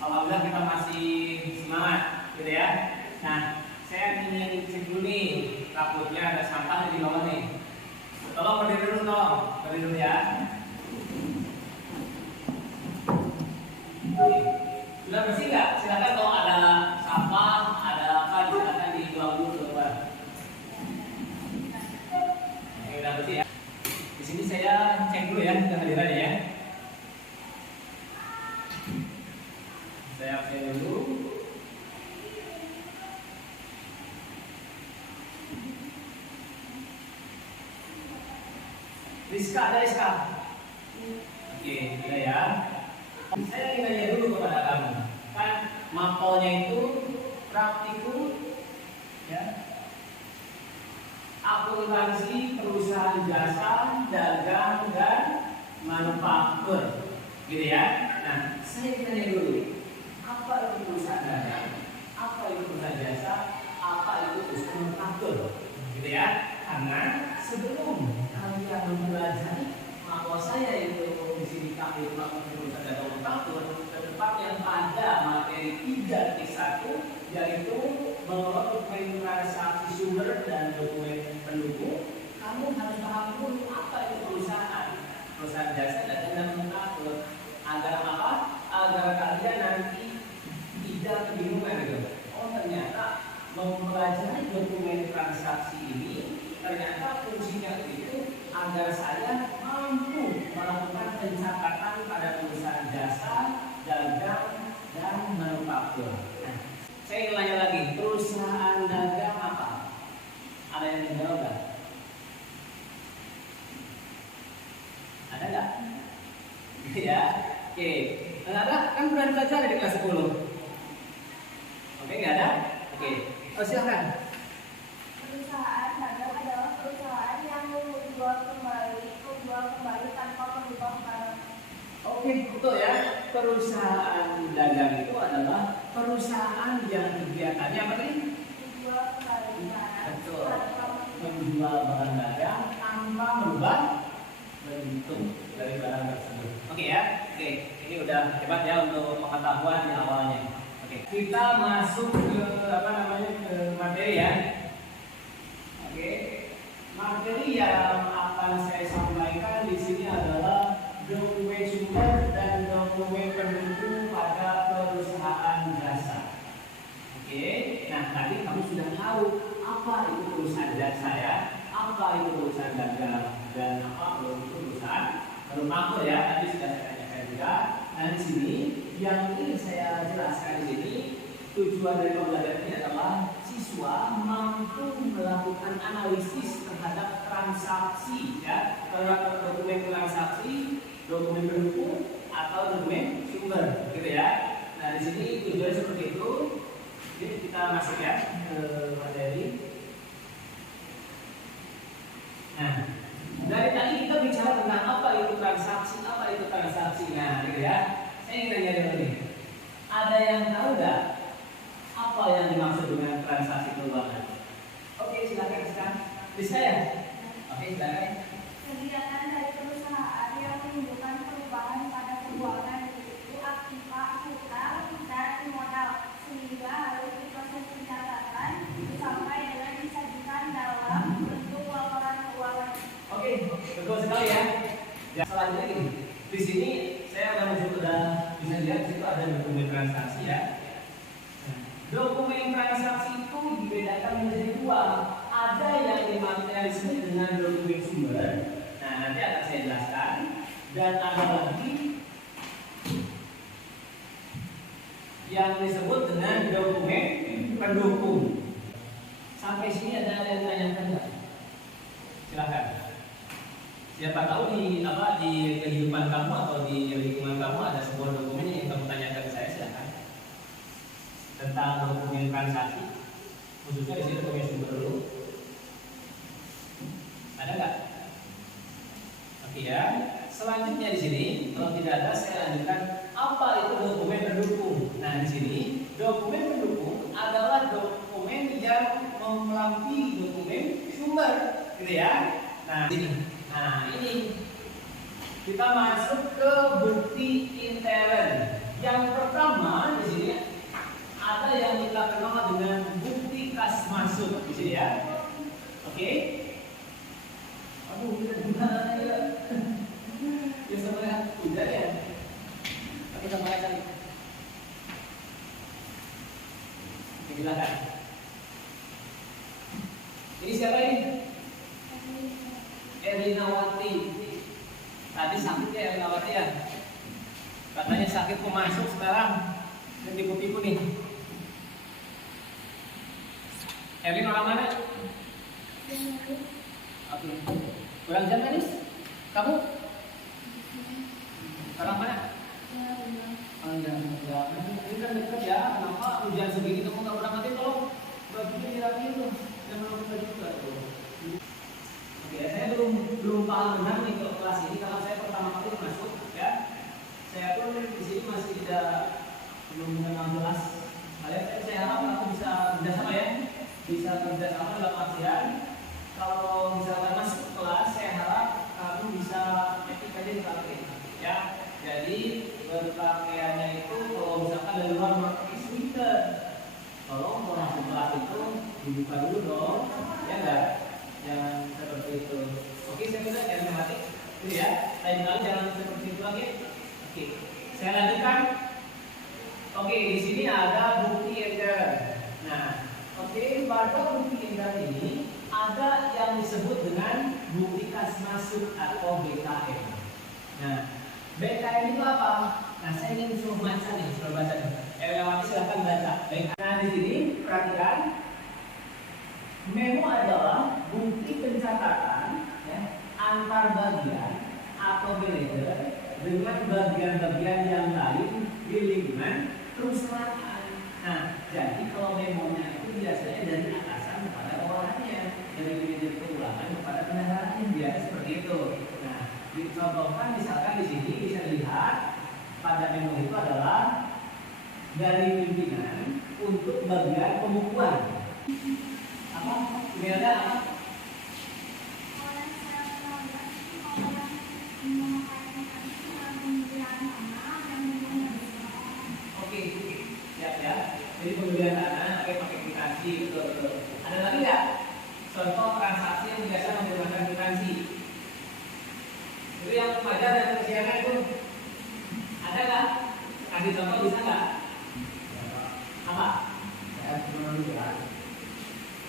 Alhamdulillah kita masih semangat, gitu ya. Nah, saya ingin cek dulu nih, takutnya ada sampah di bawah nih. Tolong berdiri dulu dong, berdiri dulu ya. Sudah bersih nggak? Silakan kalau ada sampah, ada apa, silakan dibuang dulu keluar. Oke, udah bersih ya. Di sini saya cek dulu ya kehadirannya ya. Saya absen dulu. Rizka, ada Rizka? Oke, ada ya. Saya ingin tanya dulu kepada kamu. Kan mapelnya itu praktikum, ya. Akuntansi, perusahaan jasa, dagang dan manufaktur, gitu ya. Nah, saya ingin tanya dulu. Apa itu perusahaan dagang? Apa itu perusahaan jasa? Apa itu perusahaan manufaktur? Gitu ya. Karena sebelum kalian mempelajari mapel saya itu di sini kami melakukan perusahaan dagang manufaktur, tepatnya pada materi 3.1 yaitu mengelola dokumen transaksi sumber dan dokumen pendukung. Kamu harus paham dulu apa itu perusahaan jasa dan manufaktur. Agar apa? Agar kalian nanti tidak kebingungan gitu. Oh, ternyata mempelajari dokumen transaksi ini ternyata fungsinya itu agar saya mampu melakukan pencatatan pada perusahaan jasa, dagang, dan manufaktur. Nah, saya ingin tanya lagi, perusahaan dagang apa? Ada yang menjawab nggak? Ada nggak? Ya, oke. Nggak ada? Kan udah belajar di kelas 10. Oke, nggak ada? Oke. Oh, silakan. Perusahaan dagang adalah perusahaan yang menjual kembali tanpa merubah barang. Oke, betul ya. Perusahaan dagang itu adalah perusahaan yang kegiatannya apa nih? Menjual kembali barang. Betul. Menjual barang dagang tanpa merubah bentuk dari barang tersebut. Oke ya. Oke, ini udah hebat ya untuk pengetahuan di awalnya. Oke, kita masuk ke ke materi ya. Oke, materi yang akan saya sampaikan di sini adalah dokumen sumber dan dokumen pendukung pada perusahaan jasa. Oke, nah tadi kamu sudah tahu apa itu perusahaan jasa ya, apa itu perusahaan dagang dan apa itu perusahaan manufaktur ya. Tadi sudah saya tanyakan juga. Nah di sini yang ingin saya jelaskan di sini tujuan dari pembelajaran ini adalah siswa mampu melakukan analisis terhadap transaksi ya, terhadap dokumen transaksi, dokumen pendukung atau dokumen sumber, gitu ya. Nah di sini tujuannya seperti itu. Jadi kita masuk ya ke materi. Nah dari tadi kita bicara tentang apa itu transaksi, nah gitu ya. Saya ingin tanya dulu nih, ada yang tahu nggak apa yang dimaksud dengan transaksi keuangan? Oke, silakan sekarang. Bisa ya? Oke, silakan. Kegiatan dari perusahaan yang menunjukkan perubahan pada keuangan yaitu aktiva, hutang, dan modal sehingga harus diproses pencatatan sampai dengan disajikan dalam bentuk laporan keuangan. Oke, betul sekali ya. Ya, selanjutnya ini, di sini saya sudah bisa lihat di situ ada dokumen transaksi ya. Dokumen transaksi itu dibedakan menjadi dua. Ada yang dimaterialisasi dengan dokumen sumber. Nah, nanti akan saya jelaskan. dan ada lagi yang disebut dengan dokumen pendukung. Sampai sini ada yang tanyakan nggak? Silahkan. Siapa tahu di kehidupan kamu atau di lingkungan kamu ada sebuah dokumen yang kamu tanyakan ke saya, silahkan. Tentang dokumen transaksi, khususnya di sini dokumen sumber dulu. Ada nggak? Oke ya. Selanjutnya di sini, kalau tidak ada, saya lanjutkan apa itu dokumen pendukung. Nah, di sini dokumen pendukung adalah dokumen yang melampaui dokumen sumber, gitu ya. Nah, ini kita masuk ke bukti intern. Yang pertama di sini ada yang kita kenal dengan bukti kas masuk, di sini ya. Oke. Aduh, gimana ya? Ya sebenarnya udah ya. Tapi sama aja. Silakan. Ini siapa ini? Erlinawati. Tadi sakit ya Erlinawati ya. Katanya sakit pemasuk sekarang dan tipu-tipu nih. Erlin orang mana? Oke. Kurang jam kan, kamu? Orang mana? Oh, enggak. Ini kan dekat ya. Kenapa hujan segini kamu nggak berangkat itu? Bajunya dirapiin tuh. Jangan lupa baju juga tuh. Oke, saya belum paham benar nih ke kelas ini karena saya pertama kali masuk ya. Saya pun di sini masih belum mengenal jelas. Saya harap aku bisa kerjasama ya. Bisa kerjasama dalam artian kalau misalkan masuk kelas, saya harap kamu bisa etikanya dipakai ya. Jadi berpakaiannya itu kalau misalkan dari luar pakai sweater, tolong kalau masuk kelas itu dibuka dulu dong, ya enggak? Jangan seperti itu. Oke, saya sudah jangan mati, itu ya. Lain kali jangan seperti itu lagi. Oke, saya lanjutkan. Oke, di sini ada bukti intern. Nah, oke, pada bukti intern ini ada yang disebut dengan bukti kas masuk atau BKM. Nah, BKM itu apa? Nah, saya ingin suruh baca nih, Erlinawati silahkan baca. Nah, di sini perhatikan, memo adalah bukti pencatatan ya, antar bagian atau manajer dengan bagian-bagian yang lain di lingkungan perusahaan. Nah, jadi kalau memonya itu biasanya dari atasan kepada bawahannya, dari manajer keuangan kepada bendaharanya, biasa seperti itu. Nah, dicontohkan misalkan di sini bisa dilihat pada memo itu adalah dari pimpinan untuk bagian pembukuan. Apa? Ini ada apa? Oke, siap ya. Jadi pembelian tanah pakai kwitansi, betul. Ada lagi nggak? Contoh transaksi yang biasa menggunakan kwitansi. Itu yang pelajar dan kesiapan itu ada nggak? Kasih contoh bisa nggak? Apa? Saya cuma lihat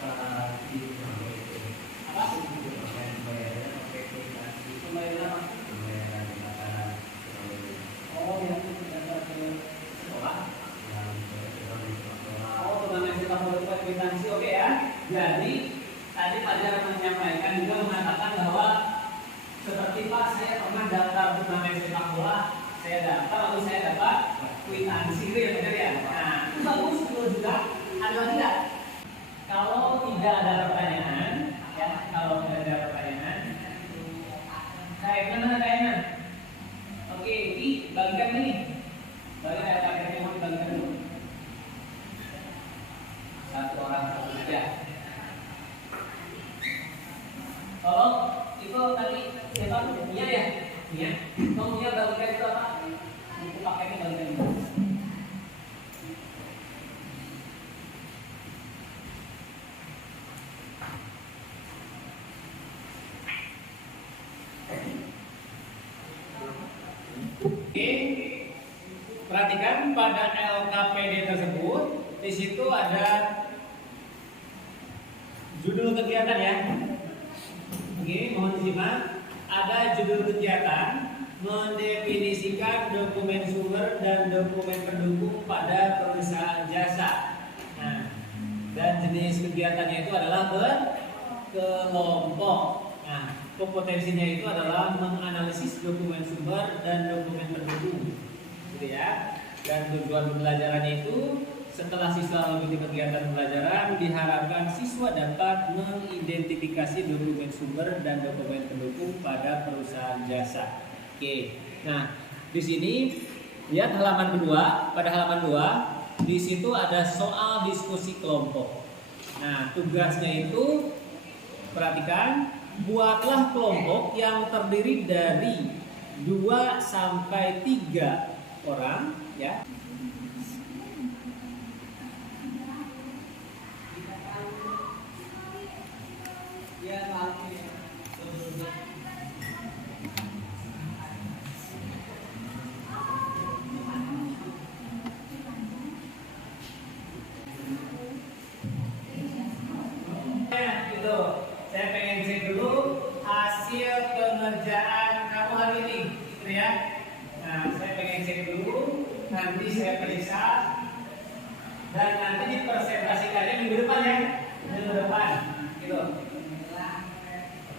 apa? Pembayaran pakai kwitansi. Pembayaran apa? Pembayaran makanan. Oh, yang itu berdasar ke sekolah. Oh, turnamen sepak bola pakai kwitansi, oke ya. Jadi tadi pelajar menyampaikan juga mengatakan bahwa seperti Pak, saya pernah daftar turnamen sepak bola, saya daftar lalu saya dapat kwitansi itu ya benar ya. Nah, itu bagus betul juga. Ada lagi nggak? Kalau tidak ada pertanyaan, ya kalau tidak ada pertanyaan, KM-nya mana KM-nya? Oke, ini bagikan ini. Bagikan ada KM-nya mau dibagikan dulu. Satu orang satu saja. Tolong itu tadi siapa? Mia ya? Mia. Kamu Mia bagikan itu apa? Itu pakainya bagikan itu. Oke, perhatikan pada LKPD tersebut, di situ ada judul kegiatan ya. Oke, mohon disimak. Ada judul kegiatan, mendefinisikan dokumen sumber dan dokumen pendukung pada perusahaan jasa. Nah, dan jenis kegiatannya itu adalah berkelompok. Nah, kompetensinya itu adalah menganalisis dokumen sumber dan dokumen pendukung, gitu ya. Dan tujuan pembelajarannya itu setelah siswa mengikuti kegiatan pembelajaran, diharapkan siswa dapat mengidentifikasi dokumen sumber dan dokumen pendukung pada perusahaan jasa. Oke, nah di sini lihat halaman 2. Pada halaman 2 di situ ada soal diskusi kelompok. Nah tugasnya itu perhatikan, buatlah kelompok yang terdiri dari 2 sampai 3 orang, ya. Gitu. Saya pengen cek dulu hasil pengerjaan kamu hari ini, gitu ya. Nah, saya pengen cek dulu, nanti saya periksa dan nanti dipresentasikannya minggu depan ya, minggu depan, gitu.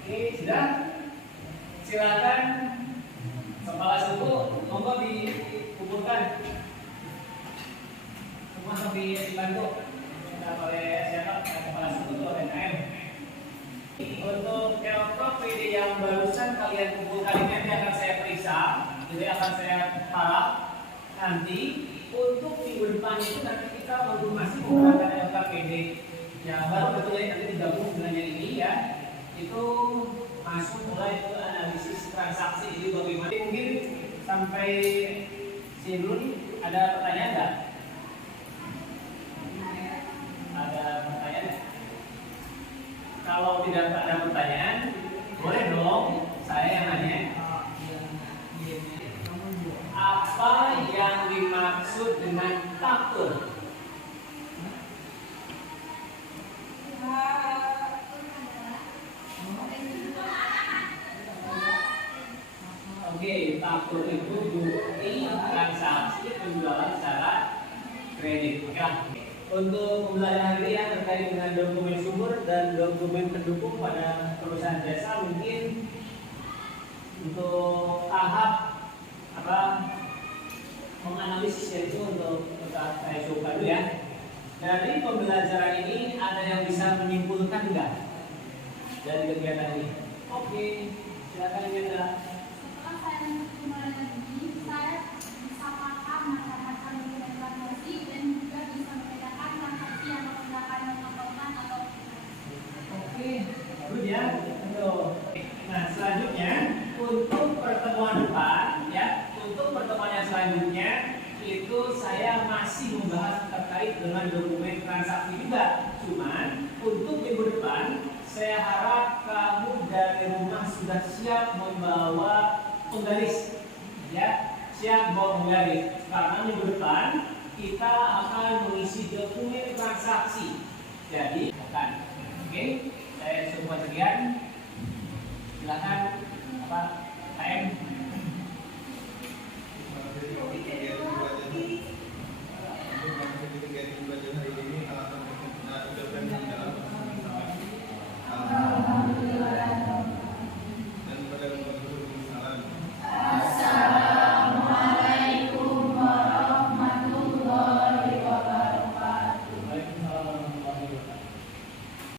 Oke, sudah. Silakan kepala suku, monggo dikumpulkan. Semua dibantu. Oleh siapa? Kepala suku atau NKM. Untuk kelompok PD yang barusan kalian kumpulkan ini nanti akan saya periksa, jadi akan saya harap nanti untuk minggu depan itu nanti kita masih menggunakan LKPD yang baru betulnya nanti digabung dengan yang ini ya, itu masuk mulai ke analisis transaksi. Jadi bagaimana mungkin sampai sini ada pertanyaan nggak? Ada pertanyaan? Kalau tidak ada pertanyaan, boleh dong saya yang nanya. Apa yang dimaksud dengan taktur? Oke, taktur itu bukti transaksi penjualan secara kredit. Oke. Untuk pembelajaran hari ini yang terkait dengan dokumen sumber dan dokumen pendukung pada perusahaan jasa, mungkin untuk tahap menganalisis yaitu untuk saya coba dulu ya. Dari pembelajaran ini ada yang bisa menyimpulkan enggak dari kegiatan ini? Oke, silakan Yanda. Setelah saya menyimpulkan ini, saya bisa paham macam-macam dokumen transaksi dan juga bisa membedakan transaksi yang menggunakan pengetahuan atau. Oke, bagus ya. Nah, selanjutnya untuk pertemuan depan ya, untuk pertemuan yang selanjutnya itu saya masih membahas terkait dengan dokumen transaksi juga. Cuman untuk minggu depan saya harap kamu dari rumah sudah siap membawa penggaris ya, siap bawa penggaris karena minggu depan kita akan mengisi dokumen transaksi. Jadi oke, saya coba sekian. Silakan